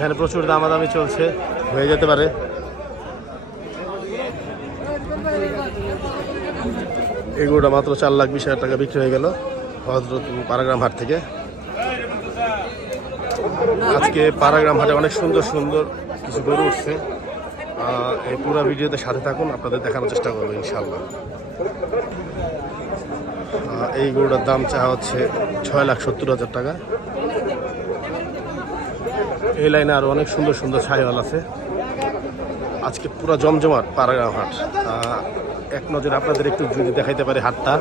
এখানে প্রচুর দামাদামি চলছে, হয়ে যেতে পারে। এগুলোটা মাত্র চার লাখ বিশ হাজার টাকা বিক্রি হয়ে গেল হজরত পারাগ্রাম হাট থেকে। আজকে পারাগ্রাম হাটে অনেক সুন্দর সুন্দর কিছু গরু উঠছে। এই পুরো ভিডিওতে সাথে থাকুন, আপনাদের দেখানোর চেষ্টা করব ইনশাল্লাহ এই গরুটার দাম চা হচ্ছে ছয় লাখ সত্তর হাজার টাকা। এই লাইনে আরও অনেক সুন্দর সুন্দর ছাইওয়াল আছে। আজকে পুরো জমজমাট পারাগ্রাম হাট এক নজরে আপনাদের একটু যদি দেখাইতে পারে হাটটা।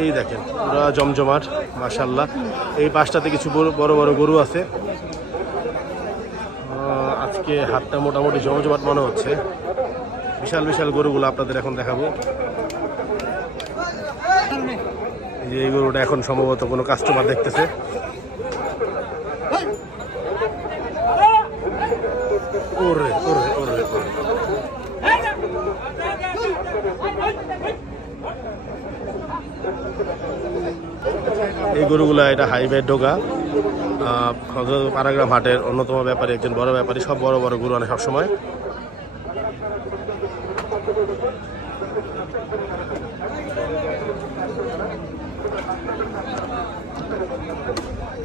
এই দেখেন, পুরো জমজমাট মাশাল্লাহ এই পাশটাতে কিছু বড় বড় গরু আছে। আজকে হাটটা মোটামুটি জমজমাট মনে হচ্ছে। বিশাল বিশাল গরুগুলো আপনাদের এখন দেখাবো। এই গরুটা এখন সম্ভবত কোনো কাস্টমার দেখতেছে। এই গরুগুলা এটা হাইওয়ে ডোগা। পারাগ্রাম হাটের অন্যতম ব্যাপারী, একজন বড় ব্যাপারী, সব বড় বড় গরু আনে সবসময়।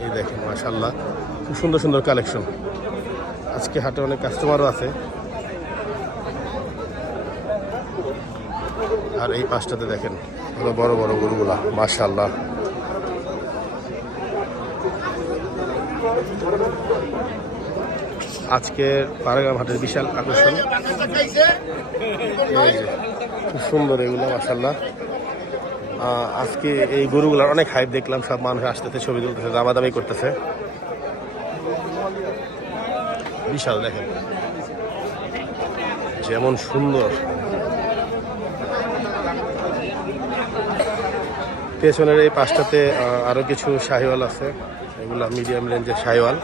এই দেখেন মাশাল্লাহ খুব সুন্দর সুন্দর কালেকশন। আজকে হাটে অনেক কাস্টমারও আছে। আর এই পাশটাতে দেখেন হলো বড় বড় গরুগুলা মাশাল্লাহ আজকের পাড়াগ্রাম হাটের বিশাল আকর্ষণ। খুব সুন্দর এগুলো মাশাল্লাহ আহ, আজকে এই গরুগুলার অনেক হাইপ দেখলাম সব মানুষ আসতেছে ছবি তুলতেছে দামাদামি করতেছে। বিশাল দেখেন। যেমন সুন্দর। পেছনের এই পাশটাতে আরও কিছু শাহিওয়াল আছে। এগুলা মিডিয়াম রেঞ্জের শাহিওয়াল।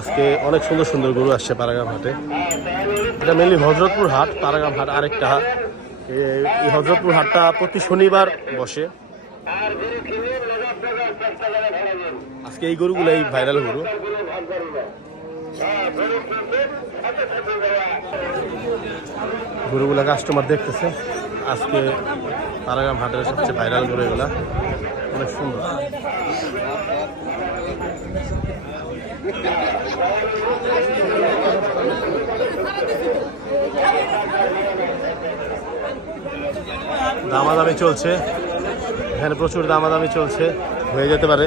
আজকে অনেক সুন্দর সুন্দর গরু আসছে পারাগ্রাম হাটে। এটা মেনলি হজরতপুর হাট পারাগ্রাম হাট আরেকটা হাট। এই হজরতপুর হাটটা প্রতি শনিবার বসে। আজকে এই গরুগুলো এই ভাইরাল গরু। গরুগুলা কাস্টমার দেখতেছে। আজকে পারাগ্রাম হাটের সবচেয়ে ভাইরাল গরু এগুলা। অনেক সুন্দর। দামাদামি চলছে। এখানে প্রচুর দামাদামি চলছে। হয়ে যেতে পারে।